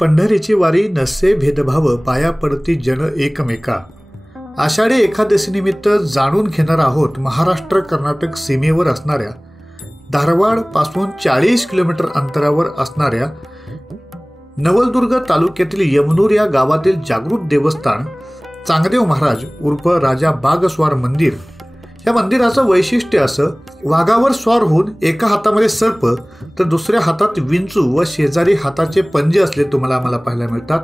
पंढरीची वारी नसे भेदभाव पाया पडती जन एकमेका. आषाढी एकादशीनिमित्त जाणून घेणार आहोत महाराष्ट्र कर्नाटक सीमेवर असणाऱ्या धारवाड पासून 40 किलोमीटर अंतरावर असणाऱ्या नवलदुर्ग तालुक्यातील यमनूर या गावातील जागृत देवस्थान चांगदेव महाराज उर्फ राजा बागस्वार मंदिर. या मंदिराचं वैशिष्ट्य असं, वाघावर स्वार होऊन एका हातामध्ये सर्प तर दुसऱ्या हातात विंचू व शेजारी हाताचे पंजे असले तुम्हाला आम्हाला पाहायला मिळतात.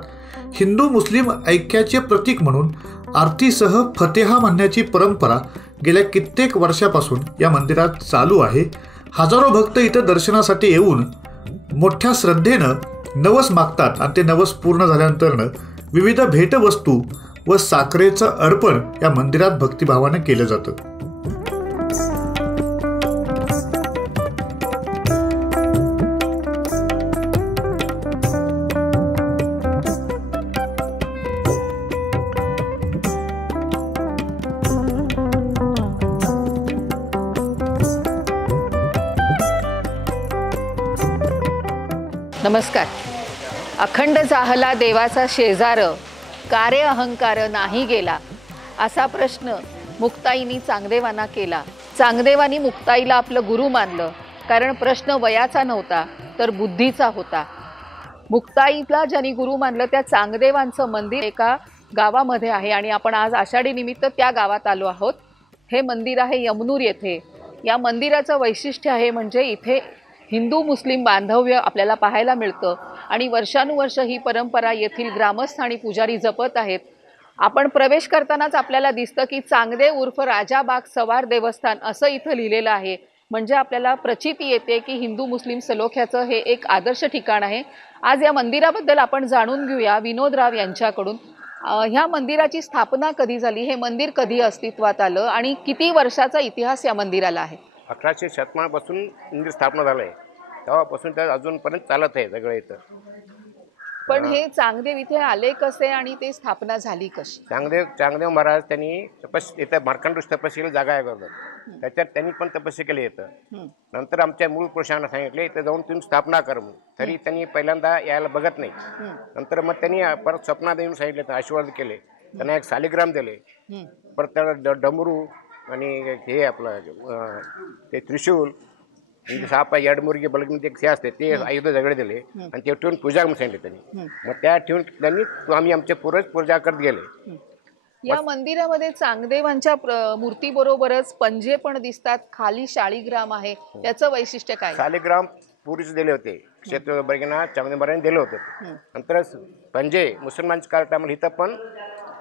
हिंदू मुस्लिम ऐक्याचे प्रतीक म्हणून आरतीसह फतेहा म्हणण्याची परंपरा गेल्या कित्येक वर्षापासून या मंदिरात चालू आहे. हजारो भक्त इथं दर्शनासाठी येऊन मोठ्या श्रद्धेनं नवस मागतात आणि ते नवस पूर्ण झाल्यानंतर विविध भेटवस्तू व साखरेचं अर्पण या मंदिरात भक्तिभावानं केलं जातं. नमस्कार. अखंड जाहला देवाचा शेजार, कार्य अहंकार नाही गेला, असा प्रश्न मुक्ताईनी चांगदेवांना केला. चांगदेवांनी मुक्ताईला आपलं गुरु मानलं, कारण प्रश्न वयाचा नव्हता तर बुद्धीचा होता. मुक्ताईला ज्यांनी गुरु मानलं त्या चांगदेवांचं मंदिर एका गावामध्ये आहे आणि आपण आज आषाढी निमित्त त्या गावात आलो आहोत. हे मंदिर आहे यमनूर येथे. या मंदिराचं वैशिष्ट्य आहे म्हणजे इथे हिंदू मुस्लिम बांधव्य आपल्याला पाहायला मिळतं आणि वर्षानुवर्ष ही परंपरा येथील ग्रामस्थ आणि पुजारी जपत आहेत. आपण प्रवेश करतानाच आपल्याला दिसतं की चांगदेव उर्फ राजा बाग सवार देवस्थान असं इथं लिहिलेलं आहे. म्हणजे आपल्याला प्रचिती येते की हिंदू मुस्लिम सलोख्याचं हे एक आदर्श ठिकाण आहे. आज या मंदिराबद्दल आपण जाणून घेऊया विनोदराव यांच्याकडून. ह्या मंदिराची स्थापना कधी झाली, हे मंदिर कधी अस्तित्वात आलं आणि किती वर्षाचा इतिहास या मंदिराला आहे? 1800 शतमानापासून मंदिर स्थापना झालं आहे. तेव्हापासून ते अजूनपर्यंत चालत आहे सगळं इथं. पण हे चांगदेव इथे आले कसे आणि ते स्थापना झाली कशी? चांगदेव महाराज त्यांनी इथं मार्कंडूस तपस्येला जागा आहे करतात, त्याच्यात त्यांनी पण तपस्या केली येतं. नंतर आमच्या मूळ पुरुषांना सांगितले इथं जाऊन तुम्ही स्थापना कर म्हणून. तरी त्यांनी पहिल्यांदा यायला बघत नाही. नंतर मग त्यांनी परत स्वप्नात येऊन सांगितले, आशीर्वाद केले, त्यांना एक शालिग्राम दिले, परत त्याला डमरू आणि हे आपलं ते त्रिशूल साप यडमुर्गी बलगमध्ये एक हे असते ते आयुध सगळे दिले आणि ते ठेवून पूजा म्हणून सांगितले त्यांनी. मग त्या ठेवून त्यांनी आम्ही आमचे पूजा करत गेले. या मंदिरामध्ये चांगदेवांच्या मूर्तीबरोबरच पंजे पण दिसतात, खाली शाळीग्राम आहे, त्याचं वैशिष्ट्य काय? शालिग्राम पुरीच दिले होते, क्षेत्र बर्गेना चांगदेव महाराजांनी दिले होते. नंतर पंजे मुसलमानच्या काळ टायमाला इथं पण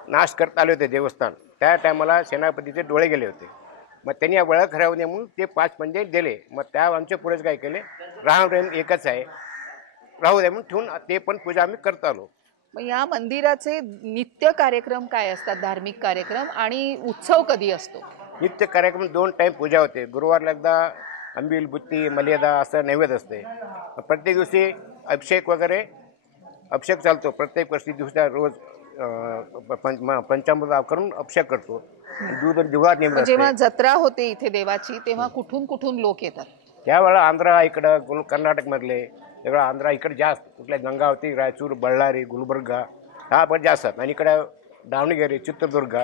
नाश करत आले होते देवस्थान. त्या टायमाला सेनापतीचे डोळे गेले होते. मग त्यांनी या वळख राहू नये म्हणून ते 5 पंजे दिले. मग त्या आमच्या पुढेच काय केले, राम एकच आहे राहू दे म्हणून ठेवून ते पण पूजा आम्ही करत आलो. मग या मंदिराचे नित्य कार्यक्रम काय असतात, धार्मिक कार्यक्रम, आणि उत्सव कधी असतो? नित्य कार्यक्रम 2 टाईम पूजा होते. गुरुवारला एकदा आंबील बुत्ती मर्यादा असं नैवेद्य असते. प्रत्येक दिवशी अभिषेक वगैरे अभिषेक चालतो. प्रत्येक वर्षी दिवसा रोज पंचामृत करून अभिषेक करतो. दूध दिवा नेमला. जेव्हा जत्रा होते इथे देवाची तेव्हा कुठून कुठून लोक येतात? त्यावेळेला आंध्रा इकडं कर्नाटक मधले सगळं आंध्रा इकडे जास्त, कुठल्या गंगावती, रायचूर, बಳ್ಳारी, गुलबर्गा हा पण जास्त असतात. आणि इकडं दावणगेरे, चित्रदुर्ग,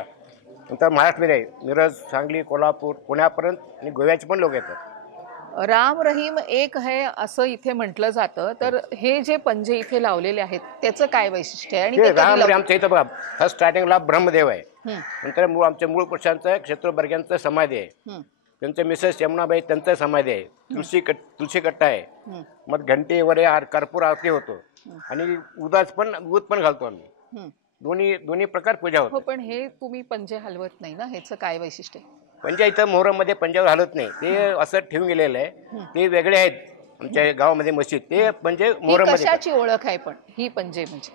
नंतर महाराष्ट्रामध्ये मिरज, सांगली, कोल्हापूर, पुण्यापर्यंत आणि गोव्याचे पण लोक येतात. राम रहीम एक आहे असं इथे म्हटलं जातं. तर हे जे पंजे इथे लावलेले आहेत त्याचं काय वैशिष्ट्य आहे? आणि राम आमच्या इथं बघा, फर्स्ट स्टार्टिंगला ब्रह्मदेव आहे. नंतर आमच्या मूळ पुरुषांचं क्षेत्रबर्ग्यांचं समाधी आहे. त्यांचे मिसेस यमुनाबाई त्यांचं समाधी आहे. तुळशी कट्टा आहे. मग घंटे वगैरे कर्पूर आरती होतो आणि दूध पण घालतो आम्ही. दोन्ही प्रकार पूजा होतो. पण हे तुम्ही पंजे हलवत नाही ना, ह्याचं काय वैशिष्ट्य? पंजा इथं मोहरममध्ये पंजाब हलत नाही, ते असं ठेवून गेलेलं आहे. ते वेगळे आहेत आमच्या गावामध्ये मस्जिद, ते पंजे मोहरममध्ये. कशाची ओळख आहे पण ही पंजे? म्हणजे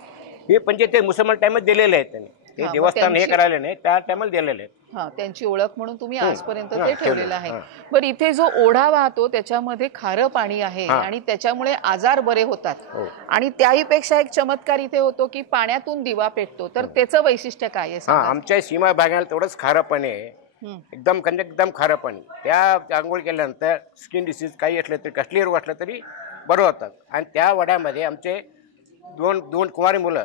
हे पंजे ते मुसलमान टाइमात दिलेले आहेत त्यांनी. ते देवस्थान हे करायला नाही, त्या टायमाला दिलेले आहेत. त्यांची ओळख म्हणून तुम्ही आजपर्यंत ते ठेवलेलं आहे. बरं, इथे जो ओढा वाहतो त्याच्यामध्ये खारं पाणी आहे आणि त्याच्यामुळे आजार बरे होतात. आणि त्याही पेक्षा एक चमत्कार इथे होतो की पाण्यातून दिवा पेटतो. तर त्याचं वैशिष्ट्य काय आहे? आमच्या सीमा भागाला तेवढंच खारं पाणी आहे, एकदम खारं पाणी. त्या आंघोळ केल्यानंतर स्किन डिसीज काही असलं तरी, कसली रोग असला तरी बरं होतात. आणि त्या वड्यामध्ये आमचे दोन दोन कुंवारी मुलं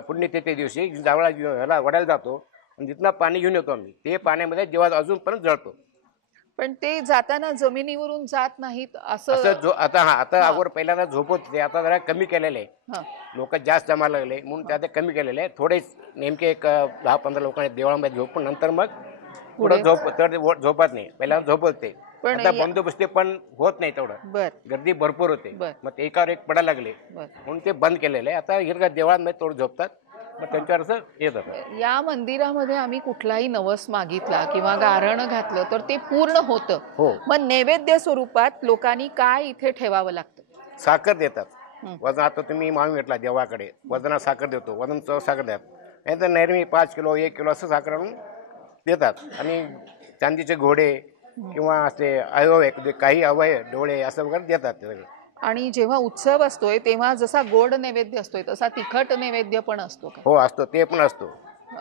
पुण्यतिथी दिवशी जावळा ह्याला वडायला जातो आणि तिथनं पाणी घेऊन येतो आम्ही. ते पाण्यामध्ये जेव्हा अजूनपर्यंत जळतो. पण ते जाताना जमिनीवरून जात नाहीत असं असं. आता अगोदर पहिल्यांदा झोपत होते, आता जरा कमी केलेलं आहे. हां. लोक जास्त जमा लागले म्हणून त्या कमी केलेले आहे. थोडेच नेमके एक 10-15 लोकांनी देवळामध्ये झोपून नंतर मग पुढे झोपत नाही. पहिल्यांदा झोपत ते. पण आता बंदोबस्ती पण होत नाही तेवढं. बर गर्दी भरपूर होते. बर. मग ते एकावर एक पडायला लागले बर. म्हणून ते बंद केलेलं आहे. आता हिरगा देवळांमध्ये थोडं झोपतात, मग त्यांच्यावर असं येतात. या मंदिरामध्ये आम्ही कुठलाही नवस मागितला किंवा गारणं घातलं तर ते पूर्ण होतं. हो. मग नैवेद्य स्वरूपात लोकांनी काय इथे ठेवावं लागतं? साखर देतात. वजन आता तुम्ही मागून घेतला देवाकडे, वजनात साखर देतो, वजन साखर द्या. नाही तर नेहमी 5 किलो 1 किलो असं साखर आणून देतात. आणि चांदीचे घोडे किंवा असे अवयव, काही अवयव डोळे असं वगैरे देतात ते सगळं. आणि जेव्हा उत्सव असतोय तेव्हा जसा गोड नैवेद्य असतोय तसा तिखट नैवेद्य पण असतो का? हो असतो, ते पण असतो.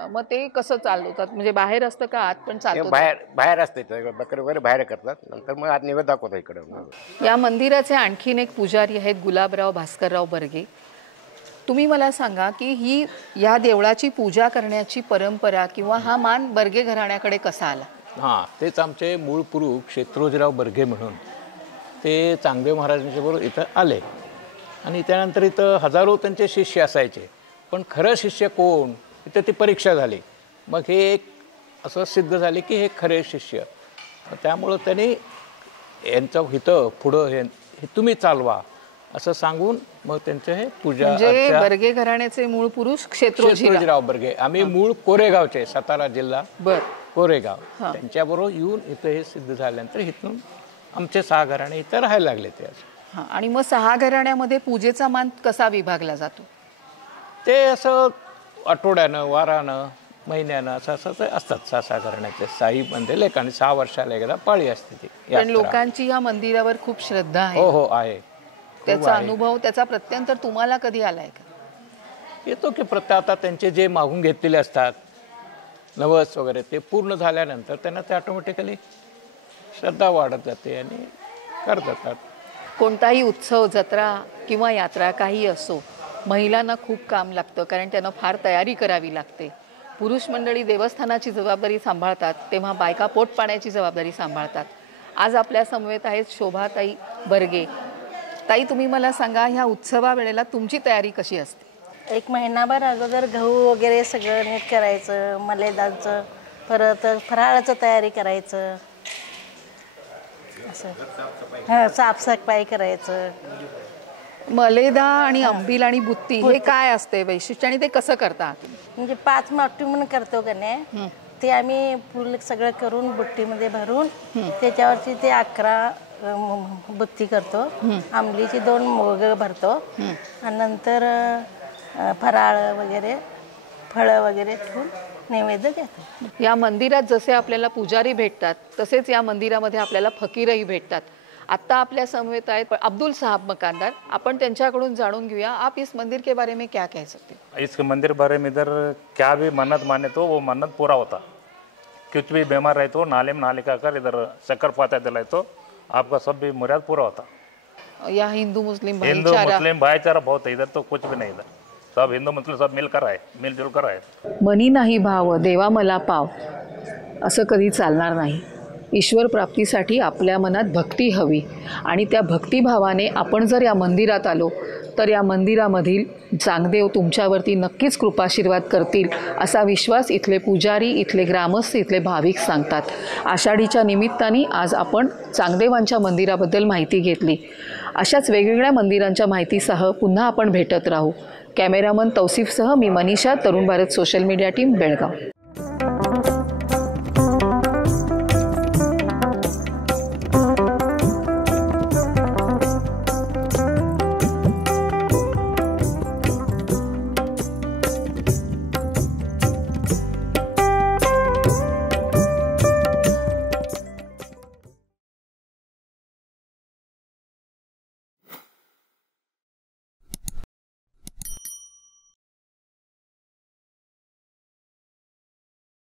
मग ते कसं चालवतात? म्हणजे बाहेर असतं का आत पण ते चालतं? बाहेर असते, बकरे वगैरे बाहेर करतात, नंतर मग आज नैवेद्य दाखवतात इकडं. या मंदिराचे आणखीन एक पुजारी आहेत गुलाबराव भास्करराव बर्गे. तुम्ही मला सांगा की ही या देवळाची पूजा करण्याची परंपरा किंवा हा मान बर्गे घराण्याकडे कसा आला? हां, तेच आमचे मूळ पुरुष क्षेत्रोजीराव बर्गे म्हणून ते चांगदेव महाराजांच्या बरोबर इथं आले आणि त्यानंतर इथं हजारो त्यांचे शिष्य असायचे. पण खरं शिष्य कोण, इथं ती परीक्षा झाली. मग हे एक असं सिद्ध झाले की हे खरे शिष्य. त्यामुळं त्यांनी यांचं इथं पुढं हे तुम्ही चालवा असं सांगून मग त्यांचं हे पूजा. म्हणजे बर्गे घराण्याचे मूळ पुरुष क्षेत्रोजीराव बर्गे. आम्ही मूळ कोरेगावचे, सातारा जिल्हा बर कोरेगाव. त्यांच्याबरोबर येऊन इथं हे सिद्ध झाल्यानंतर इथून आमचे 6 घराणे इथं राहायला लागले ते. हां. आणि मग 6 घराण्यामध्ये पूजेचा मान कसा विभागला जातो? ते असं आठवड्यानं, वारानं, महिन्यानं असं असं असतात 6 घराण्याचे. 6 म्हणजे लेख आणि 6 वर्षाला एकदा पाळी असते ती. पण लोकांची या मंदिरावर खूप श्रद्धा आहे. हो हो आहे. त्याचा अनुभव, त्याचा प्रत्यंतर तुम्हाला कधी आलाय का? येतो की आता त्यांचे जे मागून घेतलेले असतात नवस वगैरे ते पूर्ण झाल्यानंतर त्यांना ते ऑटोमॅटिकली श्रद्धा वाढत जाते आणि करत जातात. कोणताही उत्सव, जत्रा किंवा यात्रा काही असो, महिलांना खूप काम लागतं कारण त्यांना फार तयारी करावी लागते. पुरुष मंडळी देवस्थानाची जबाबदारी सांभाळतात तेव्हा बायका पोट पाण्याची जबाबदारी सांभाळतात. आज आपल्या समवेत आहेत शोभाताई बर्गे. ताई, तुम्ही मला सांगा ह्या उत्सवा वेळेला तुमची तयारी कशी असते? 1 महिनाभर अगोदर गहू वगैरे सगळं नीट करायचं, मलेदाचं, परत फराळाचं तयारी करायचं, असं साफसफाई करायचं. मलेदा आणि अंबिल आणि बुत्ती हे काय असते वैशिष्ट्य आणि ते कसं करता? म्हणजे 5 माटी म्हणून करतो का नाही, ते आम्ही फुल सगळं करून बुट्टीमध्ये भरून त्याच्यावरची ते 11 बुत्ती करतो. आंबलीची 2 मोग भरतो आणि नंतर फराळ वगैरे फळं वगैरे ठेवून नैवेद्य देतो. या मंदिरात जसे आपल्याला पुजारी भेटतात तसेच या मंदिरामध्ये आपल्याला फकीरही भेटतात. आता आपल्या समवेत आहेत अब्दुल साहब मकानदार. आपण त्यांच्याकडून जाणून घेऊया, आप इस मंदिर के बारे में क्या कह सकते हैं? इस मंदिर बारे में इधर क्या भी मन्नत माने तो वो मन्नत पूरा होता. कुछ भी बीमार रहे तो नाले में नाले का कर इधर शक्कर पाता दिलाए तो आपका सब भी मुराद पूरा होता. या हिंदू मुस्लिम भाईचारा बहुत है इधर, तो कुछ भी नहीं इधर. सब हिंदू मुस्लिम सब मिलकर आहे, मिलजुल कर आहे. मनी नाही भाव देवा मला पाव असं कधी चालणार नाही. ईश्वर प्राप्तीसाठी आपल्या मनात भक्ती हवी आणि त्या भक्तिभावाने आपण जर या मंदिरात आलो तर या मंदिरामधील चांगदेव तुमच्यावरती नक्कीच कृपाशीर्वाद करतील असा विश्वास इथले पुजारी, इथले ग्रामस्थ, इथले भाविक सांगतात. आषाढीच्या निमित्ताने आज आपण चांगदेवांच्या मंदिराबद्दल माहिती घेतली. अशाच वेगवेगळ्या मंदिरांच्या माहितीसह पुन्हा आपण भेटत राहू. कॅमेरामन तौसिफसह मी Manisha, Tarun Bharat social media team, Belgaum.